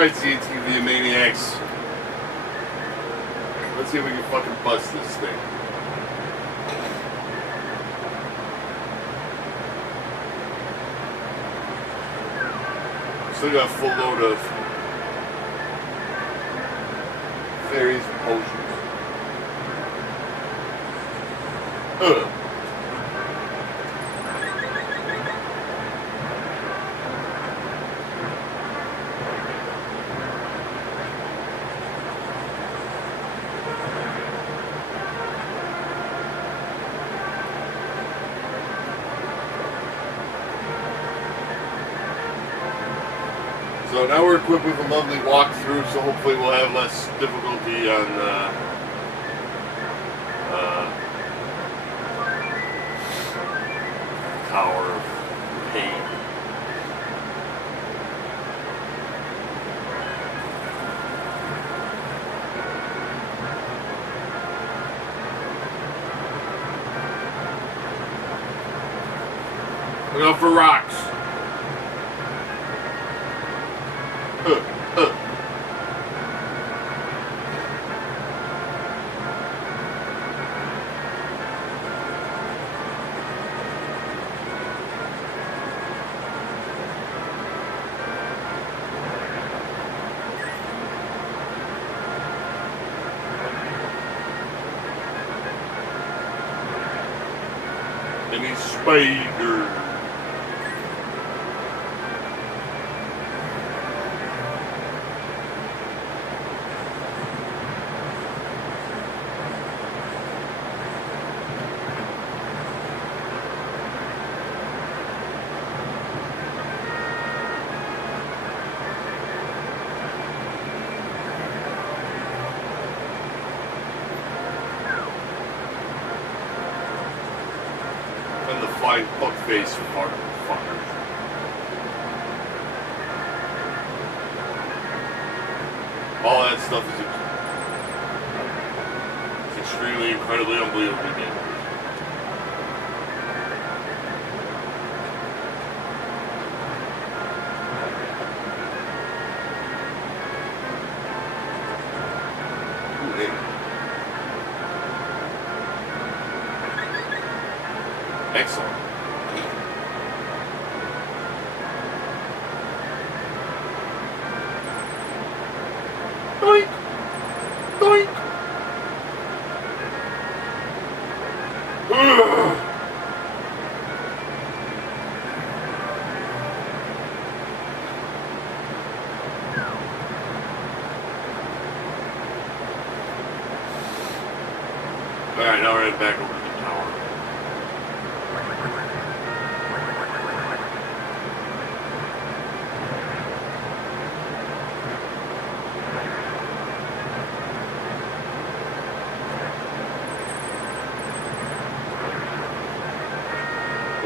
Alright, ZTV maniacs. Let's see if we can fucking bust this thing. Still got a full load of fairies and potions. Ugh. So now we're equipped with a lovely walkthrough, so hopefully we'll have less difficulty on Tower of Pain. Look out for rocks. Any spider. And the flying fuckface fuckers. All that stuff is extremely, incredibly, unbelievably dangerous. Ooh, hey. Excellent. Doink! Doink! Ugh. Alright, now we're heading back over to the tower.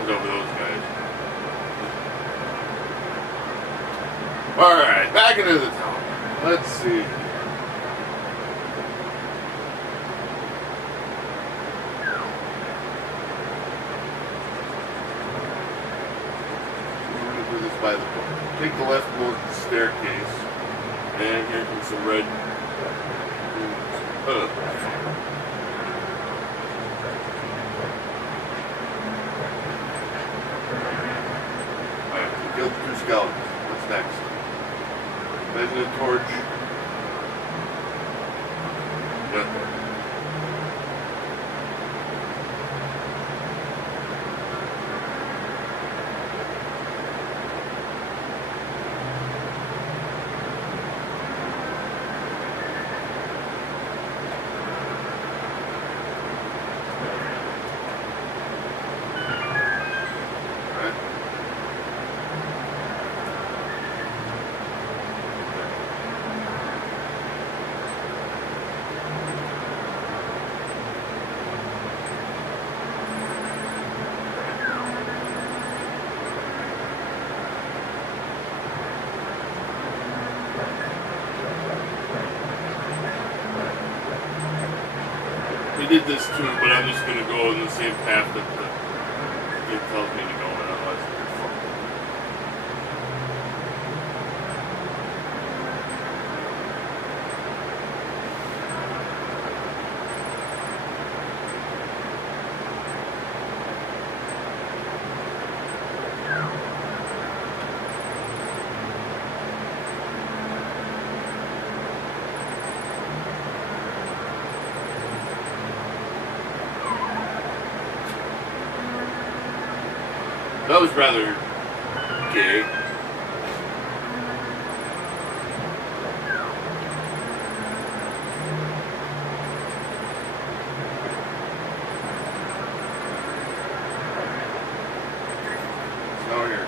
Over those guys. Alright, back into the town. Let's see. We're going to do this by the book. Take the left, go to the staircase. And here comes some red. Killed 2 skeletons. What's next? Imagine a torch. Nothing. We did this too, but I'm just going to go in the same path that it tells me to go in, otherwise it's fucked. That was rather gay. Now we're here.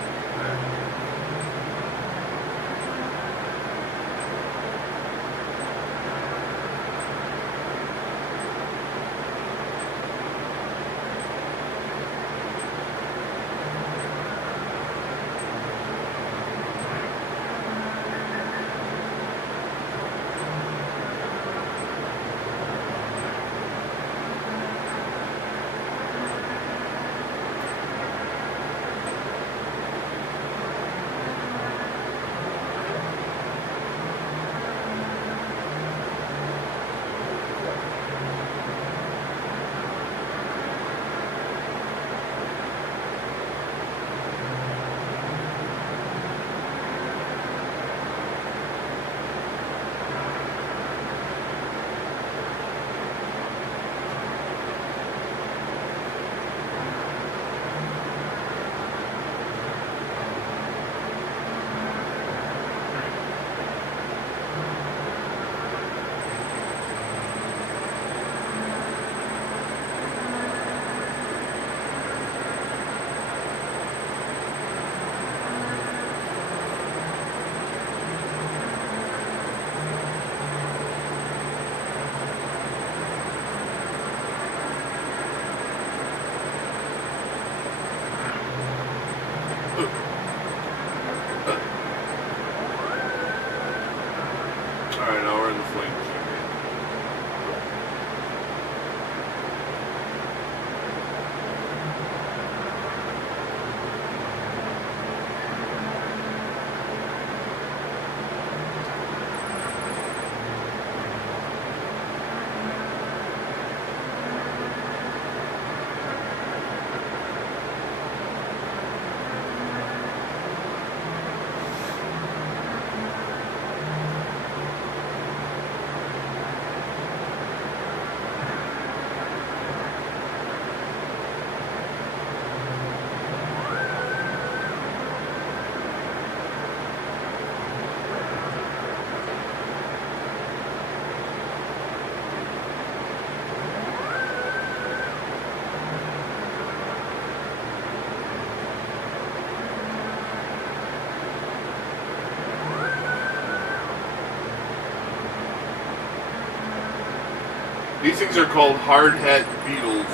Alright, now we're in the flames. These things are called hard hat beetles.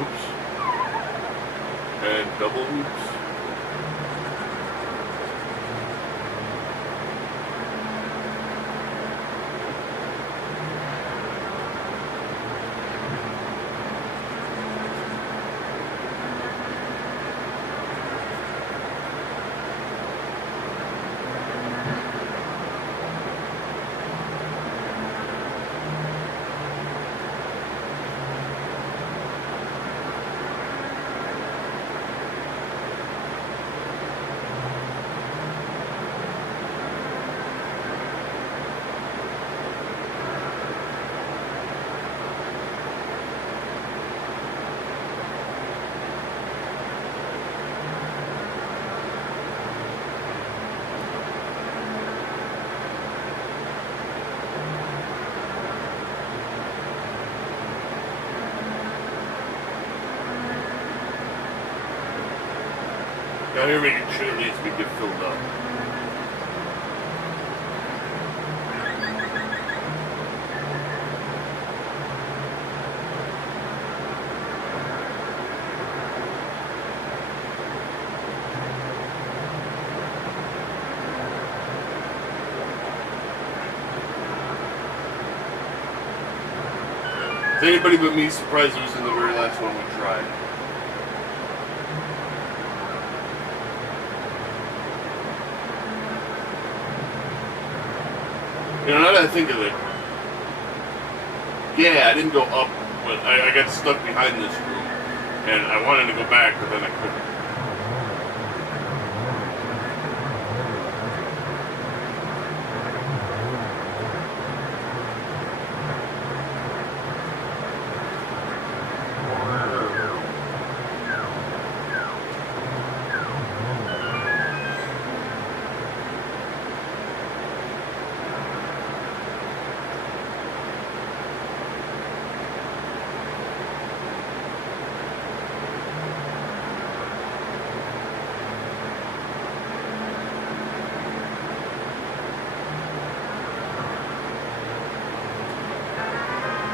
Oops. And double oops. Now here making sure at least we get filled up. Is anybody but me surprised it was in the very last one we tried? You know, now that I think of it, yeah, I didn't go up, but I got stuck behind this room, and I wanted to go back, but then I couldn't.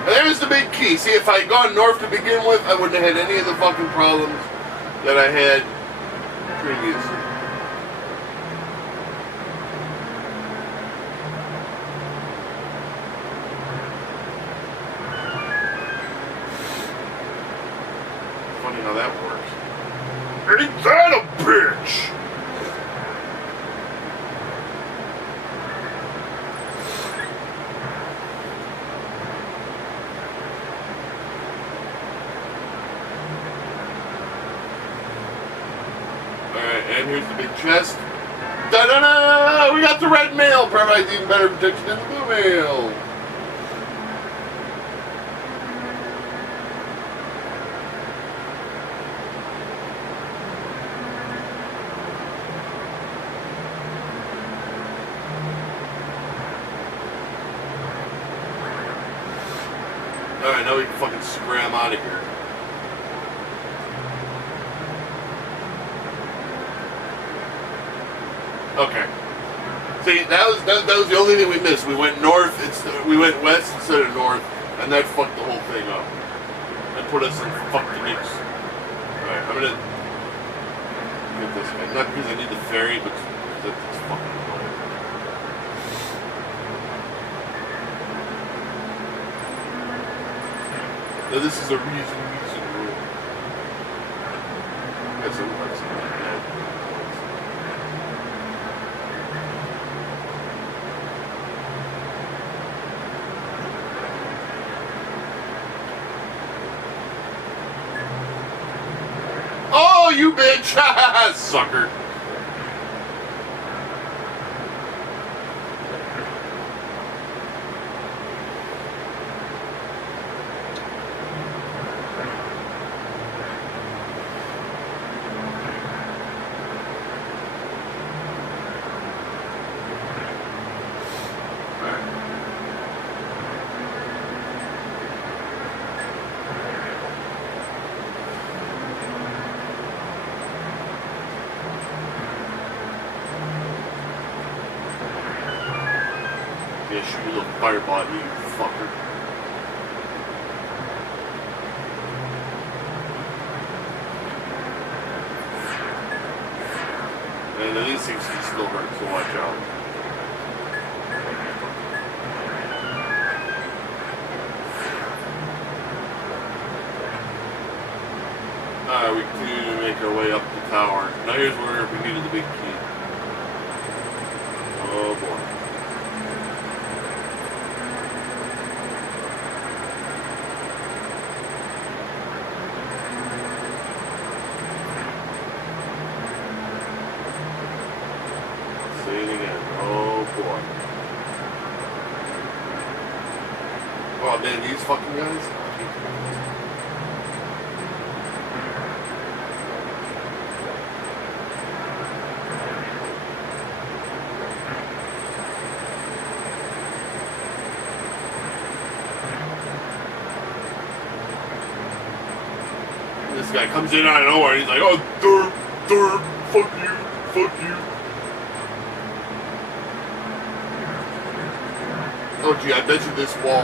There's the big key. See, if I had gone north to begin with, I wouldn't have had any of the fucking problems that I had previously. Funny how that works. Ain't that a bitch? And here's the big chest. Da-da-da! We got the red mail! Provides even better protection than the blue mail. Alright, now we can fucking scram out of here. Okay. See, that was the only thing we missed. We went north. We went west instead of north, and that fucked the whole thing up. And put us in fucked the nukes. Alright, I'm gonna get this guy. Not because I need the ferry, but because it's fucking annoying. Now this is a reason rule. That's a Oh, you bitch! Sucker. Yeah, shoot your little fireball, you fucker. And these things can still hurt, so watch out. Alright, we continue to make our way up the tower. Now here's where we needed the big key. Oh boy. Oh man, these fucking guys. This guy comes in out of nowhere and he's like, oh, dirt, fuck you. Oh gee, I bet you this wall.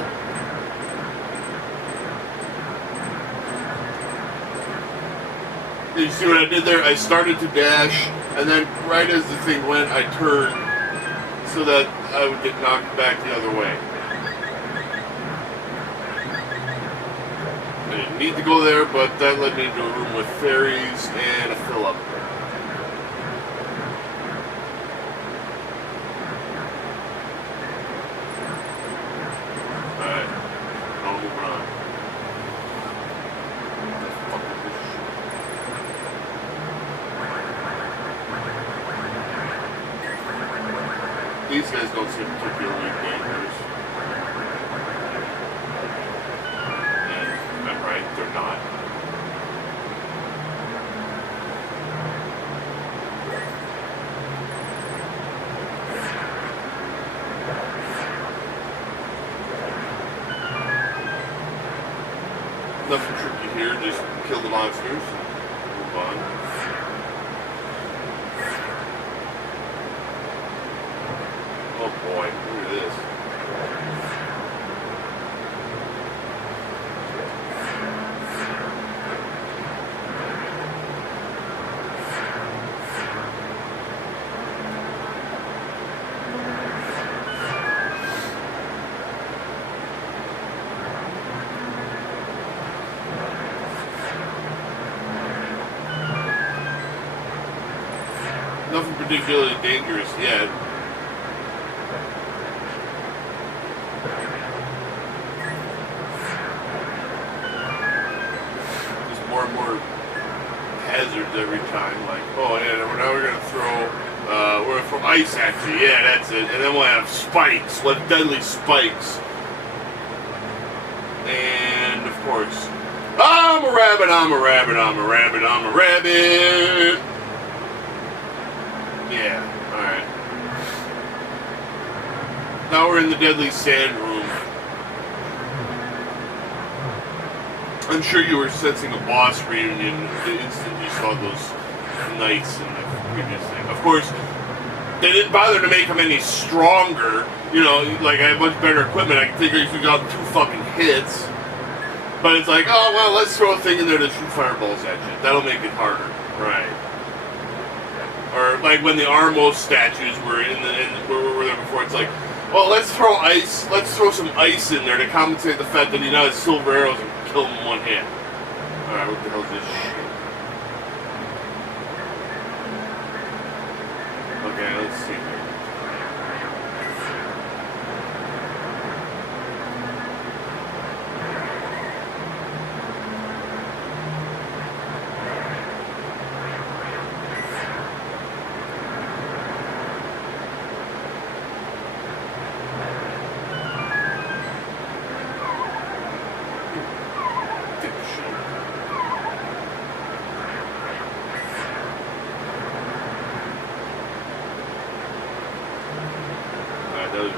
You see what I did there? I started to dash, and then right as the thing went, I turned so that I would get knocked back the other way. I didn't need to go there, but that led me into a room with fairies and a fill-up. Alright, now moving on. These guys don't seem particularly dangerous. And I'm right, they're not. Nothing tricky here, just kill the monsters. Move on. Oh boy, look at this. Nothing particularly dangerous yet. More and more hazards every time. Like, oh yeah, now we're gonna throw ice at you. Yeah, that's it. And then we'll have spikes, like deadly spikes. And of course, I'm a rabbit. I'm a rabbit. I'm a rabbit. I'm a rabbit. Yeah. All right. Now we're in the deadly sand room. I'm sure you were sensing a boss reunion the instant you saw those knights in the previous thing. Of course, they didn't bother to make them any stronger. You know, like I had much better equipment. I figure you could got 2 fucking hits. But it's like, oh well, let's throw a thing in there to shoot fireballs at you. That'll make it harder, right? Or like when the Armos statues were were there before. It's like, well, let's throw ice. Let's throw some ice in there to compensate the fact that he now has silver arrows and kill him in one hit. All right, what the hell is this shit? Okay, let's see here. Those are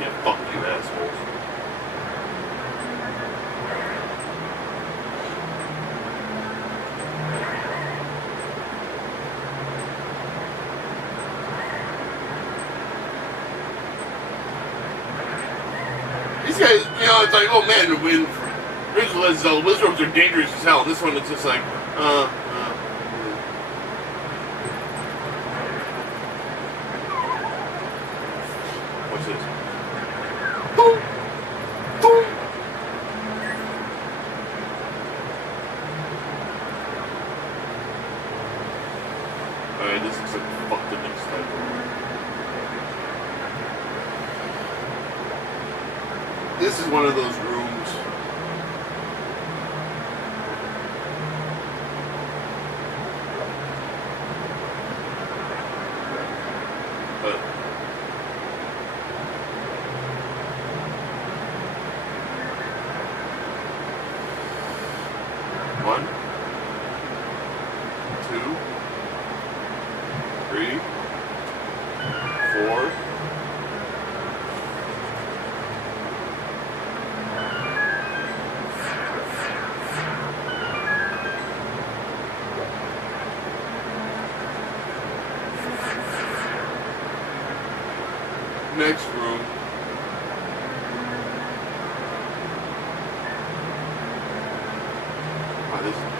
yeah, fuck you assholes. These guys, you know, it's like, oh man, when original Zelda wizards are dangerous as hell. This one, it's just like, what's this? Boom! Boom! Alright, this looks like fucked up next time. This is one of those rooms. One, 2, 3, 4.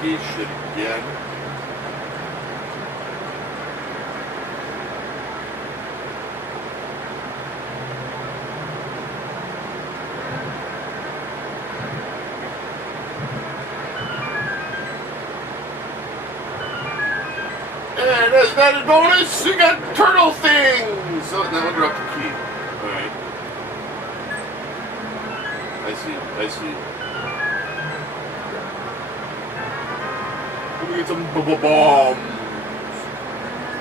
Monkey shit again. And as an added bonus, you got turtle things! So now we'll drop the key. Alright. I see. Let me get some bombs.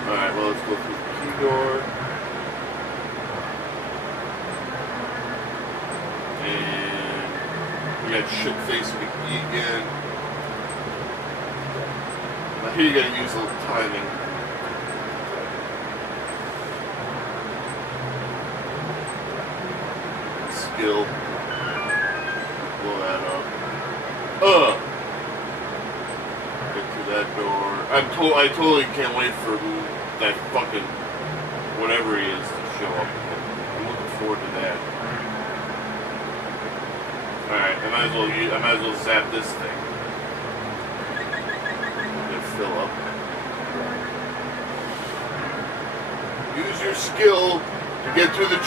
Alright, well, let's go through the key door. And we got shit-faced McGee again. Now here you gotta use a little timing. Skill. Blow that up. Get through that door. I totally can't wait for that fucking whatever he is to show up again. I'm looking forward to that. Alright, I might as well zap this thing. Fill up. Use your skill to get through the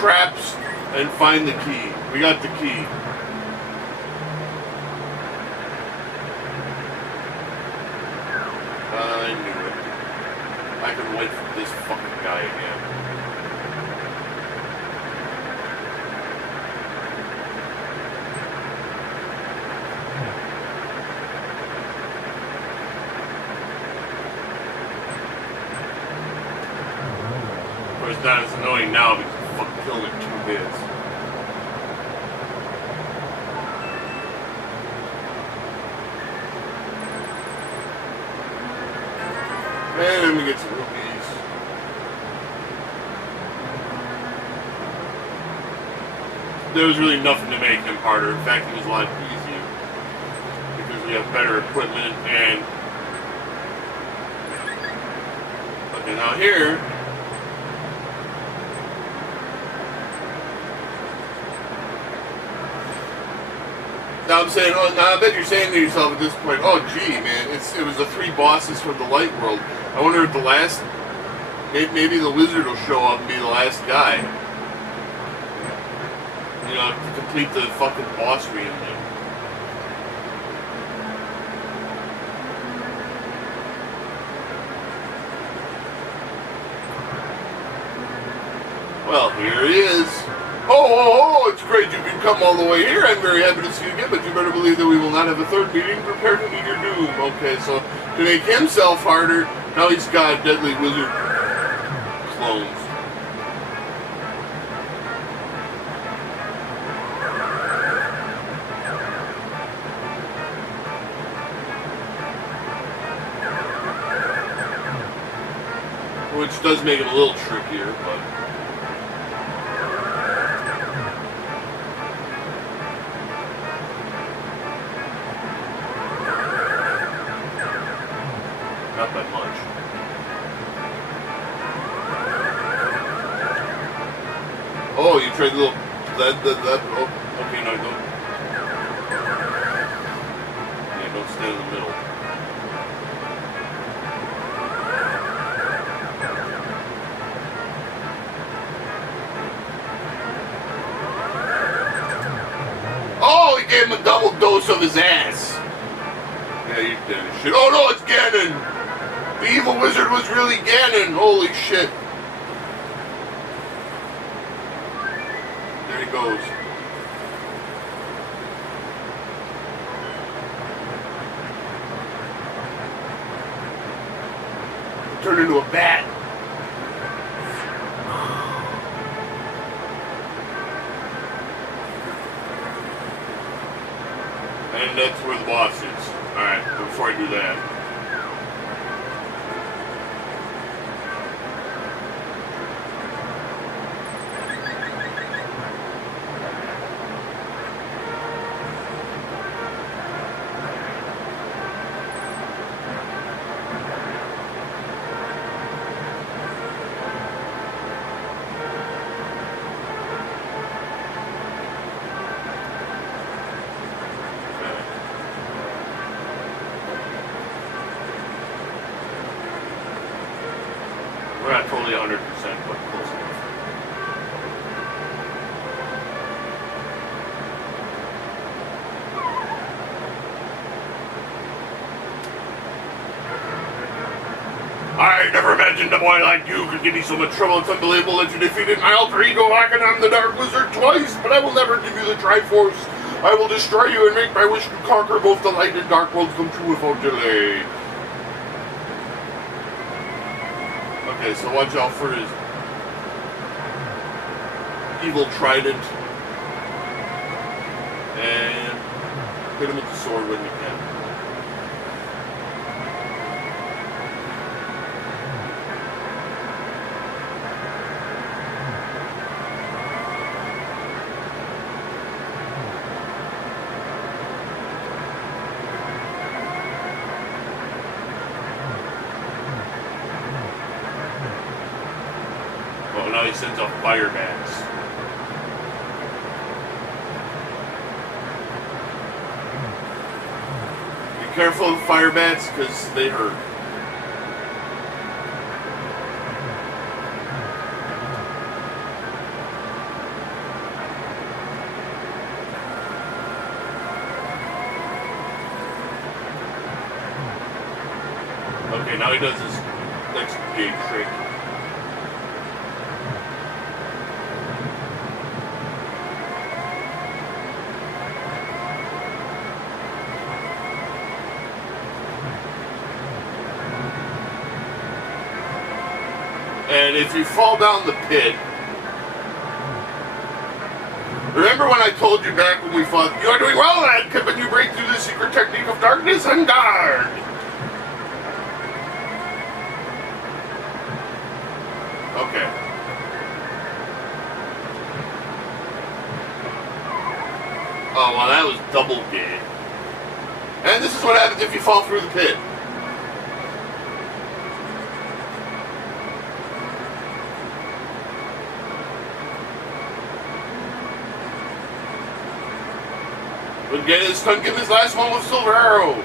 traps and find the key. We got the key. I knew it. I can wait for this fucking guy again. It's not as annoying now because I fucking killed it in 2 hits. And then we get some rupees. There was really nothing to make him harder. In fact, it was a lot easier. Because we have better equipment and... Okay, now here... Now I'm saying, oh, now I bet you're saying to yourself at this point, oh gee, man, it was the 3 bosses from the light world. I wonder if the last, maybe the wizard will show up and be the last guy. You know, to complete the fucking boss reunion. Well, here he is. Oh, it's great you can come all the way here. I'm very happy to see you again, but you better believe that we will not have a 3rd meeting. Prepare to meet your doom. Okay, so to make himself harder, now he's got deadly wizard clones. Which does make it a little trickier, but... not by much. Oh, you tried the little... oh, okay, no, don't... Yeah, don't stand in the middle. Oh, he gave him a double dose of his ass. Yeah, you did it. Shit. Oh no, it's Ganon! The evil wizard was really Ganon! Holy shit. There he goes. Turned into a bat. And that's where the boss is. Alright, before I do that. imagine a boy like you could give me so much trouble. It's unbelievable that you defeated my alter ego Agadon the Dark Wizard twice, but I will never give you the Triforce. I will destroy you and make my wish to conquer both the light and dark worlds come true without delay. Okay, so watch out for his evil trident. And hit him with the sword when you can. Well, now he sends off fire bats. Careful of fire bats, because they hurt. Okay, now he does his next big trick. And if you fall down the pit, remember when I told you back when we fought, you are doing well, lad, when you break through the secret technique of darkness and guard. Okay. Oh, well, that was double gay. And this is what happens if you fall through the pit. But get his tongue, give his last one with Silver Arrow.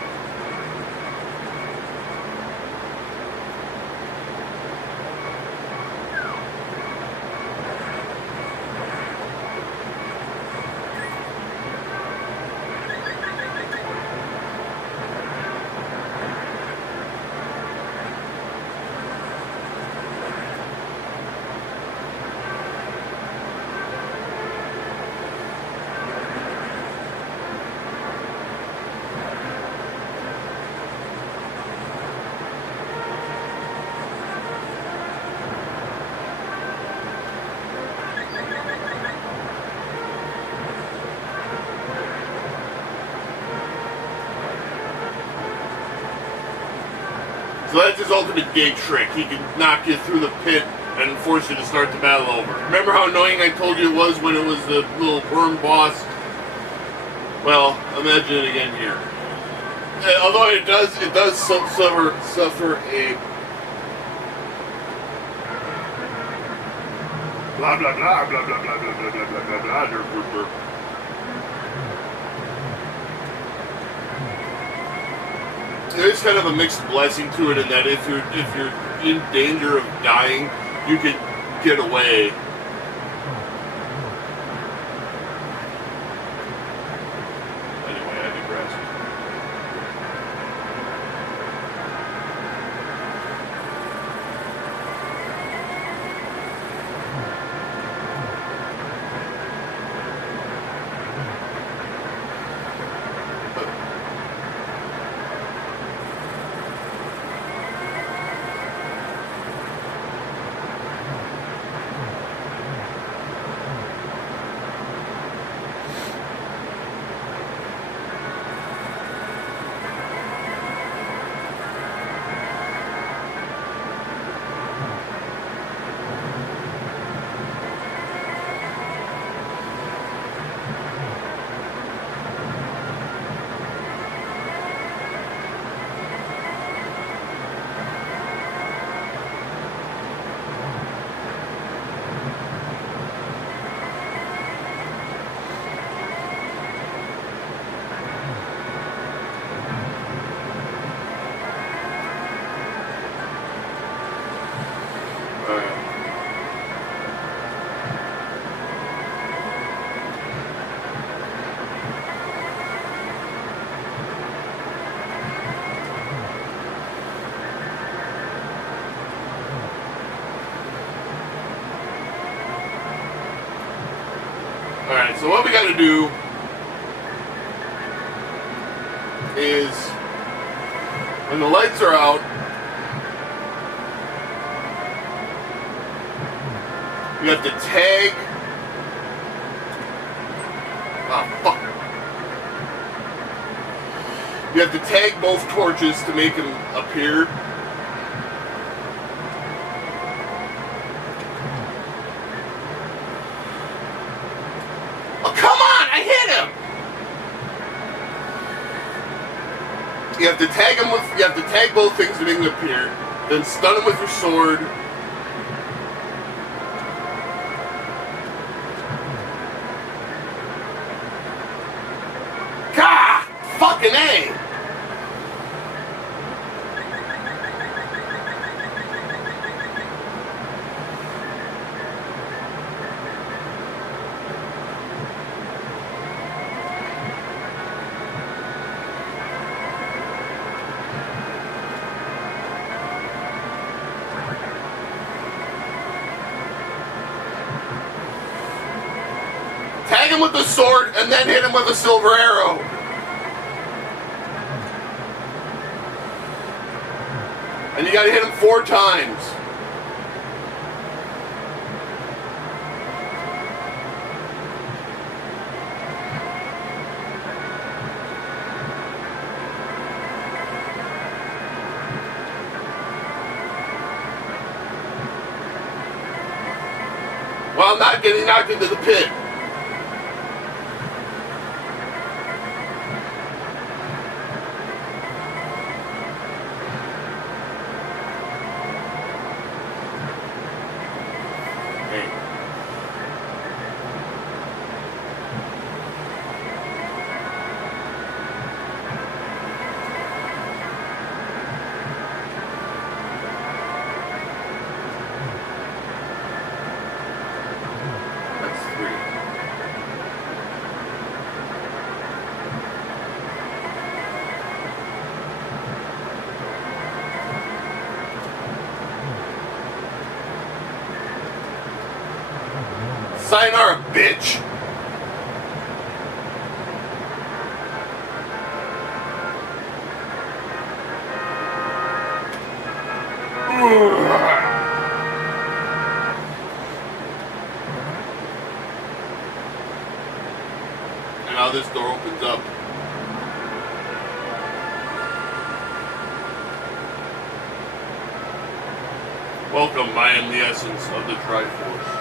So that's his ultimate gate trick. He can knock you through the pit and force you to start the battle over. Remember how annoying I told you it was when it was the little worm boss? Well, imagine it again here. Although it does suffer a blah blah blah blah blah blah blah blah blah blah blah blah. There's kind of a mixed blessing to it in that if you're in danger of dying, you can get away. Anyway, I digress. Alright, so what we gotta do is when the lights are out, you have to tag. Ah, fuck. You have to tag both torches to make them appear. Oh, come on! I hit him! You have to tag him with. You have to tag both things to make them appear. Then stun him with your sword. Gah! Fucking A! Tag him with the sword and then hit him with a silver arrow. And you gotta hit him 4 times. While not getting knocked into the pit. Sayonara, bitch! And now this door opens up. Welcome, I am the essence of the Triforce.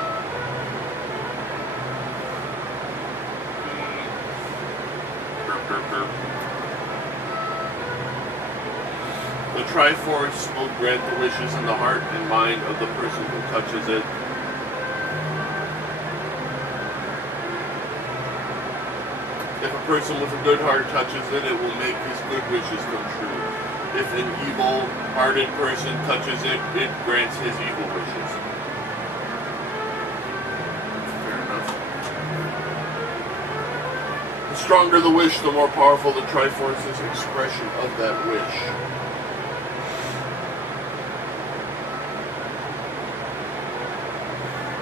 The Triforce will grant the wishes in the heart and mind of the person who touches it. If a person with a good heart touches it, it will make his good wishes come true. If an evil-hearted person touches it, it grants his evil wishes. Fair enough. The stronger the wish, the more powerful the Triforce's expression of that wish.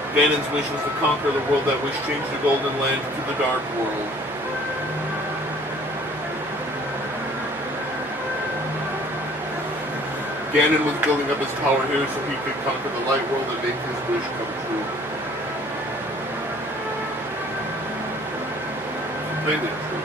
Ganon's wish was to conquer the world that wish changed the Golden Land to the Dark World. Ganon was building up his power here so he could conquer the Light World and make his wish come true. Plainly true.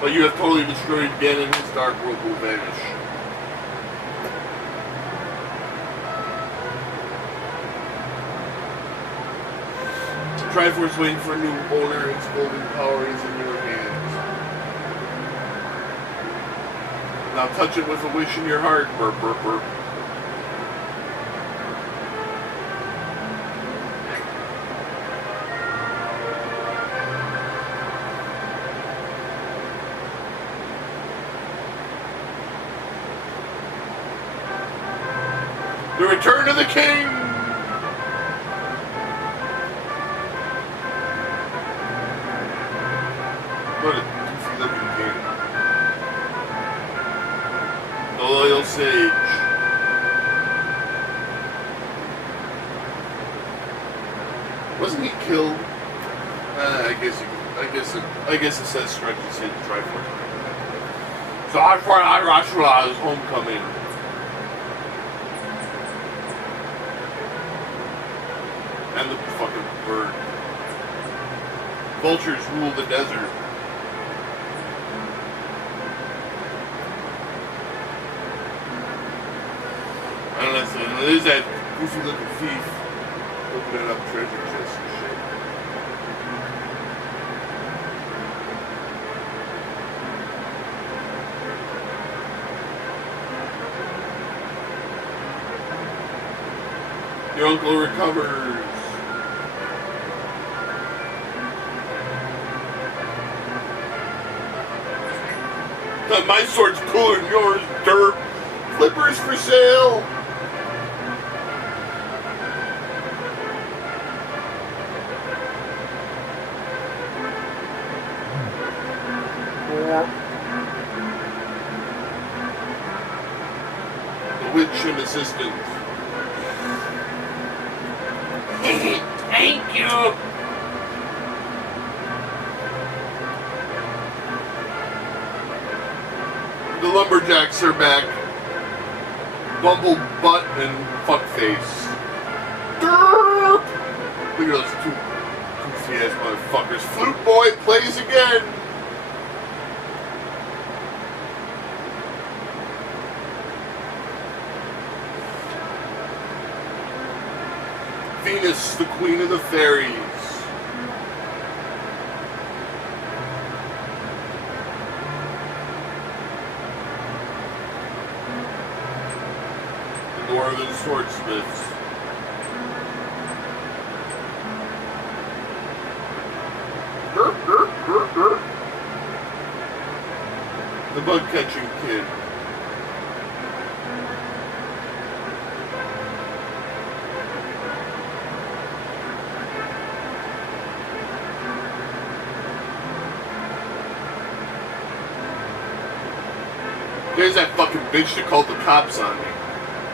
But you have totally destroyed Ganon, his Dark World will vanish. Triforce waiting for a new owner, its golden power is in your hands. Now touch it with a wish in your heart, burp, burp, burp. The return of the king! What a goofy looking game. I guess it says stretch the city Triforce. So I thought I rationalized Homecoming. And the fucking bird. Vultures rule the desert. I don't know, there's that goofy looking thief opening up treasure chests and shit. Your uncle recovers. My sword's cooler than yours, derp. Flippers for sale. The witch and assistant. Thank you. The lumberjacks are back. Bumble butt and fuckface. Derp! Look at those two goofy ass motherfuckers. Flute boy plays again. Venus, the queen of the fairies. Northern swordsmiths. The bug catching kid. There's that fucking bitch that called the cops on me.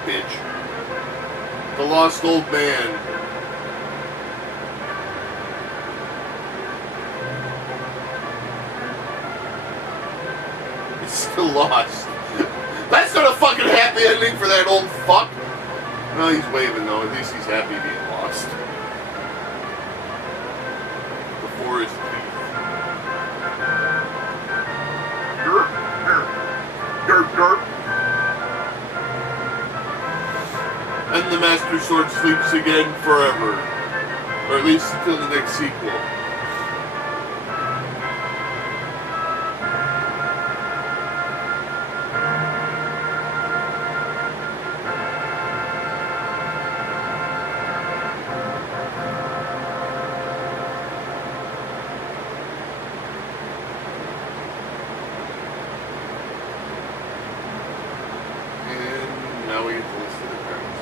Bitch. The lost old man. He's still lost. That's not a fucking happy ending for that old fuck. No, he's waving though. At least he's happy being lost. Before his teeth. Derp, derp. And the Master Sword sleeps again forever. Or at least until the next sequel. And now we get to listen to the credits.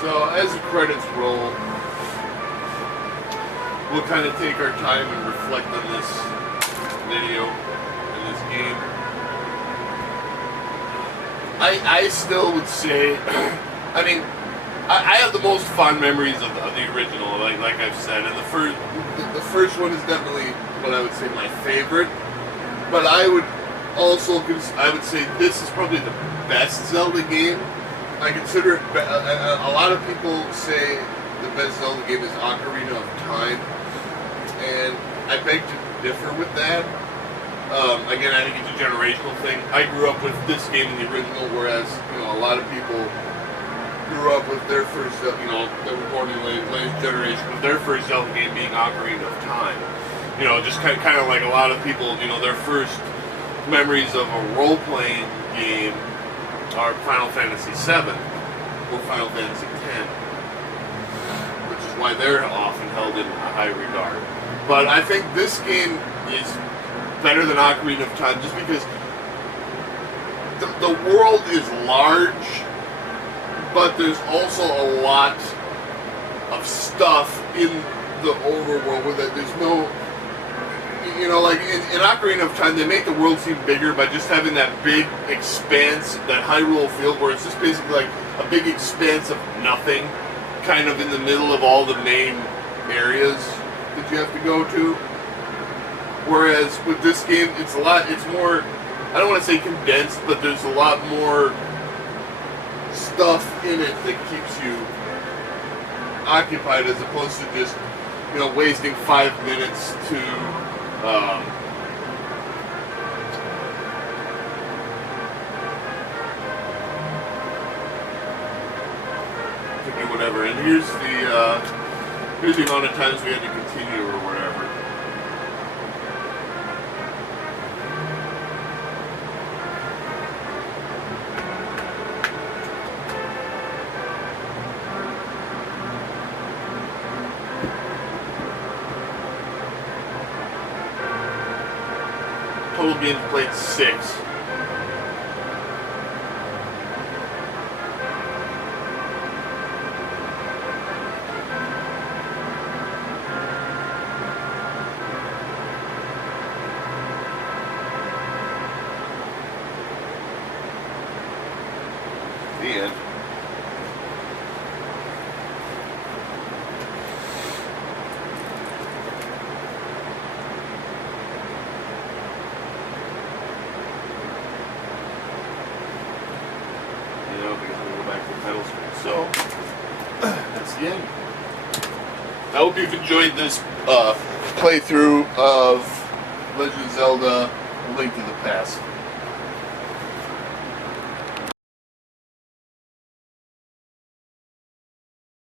So as the credits roll, we'll kind of take our time and reflect on this video and this game. I still would say, I mean, I have the most fond memories of the original, like I've said, and the first one is definitely what I would say my favorite. But I would say this is probably the best Zelda game. I consider it. A lot of people say the the best Zelda game is Ocarina of Time, and I beg to differ with that. Again, I think it's a generational thing. I grew up with this game in the original, whereas a lot of people grew up with their first, they were born in the latest generation, with their first Zelda game being Ocarina of Time. Just kind of like a lot of people, their first memories of a role-playing game are Final Fantasy VII or Final Fantasy X, which is why they're often held in high regard. But I think this game is better than Ocarina of Time just because the world is large, but there's also a lot of stuff in the overworld where there's no, like in Ocarina of Time, they make the world seem bigger by just having that big expanse, that Hyrule field, where it's just basically like a big expanse of nothing, kind of in the middle of all the main areas that you have to go to. Whereas with this game, it's more, I don't want to say condensed, but there's a lot more stuff in it that keeps you occupied as opposed to just, wasting 5 minutes to, do whatever. And here's the amount of times we had to continue or whatever. Total games played 6. The end. Because we go back to the title screen. So, that's the end. I hope you've enjoyed this playthrough of Legend of Zelda: A Link to the Past.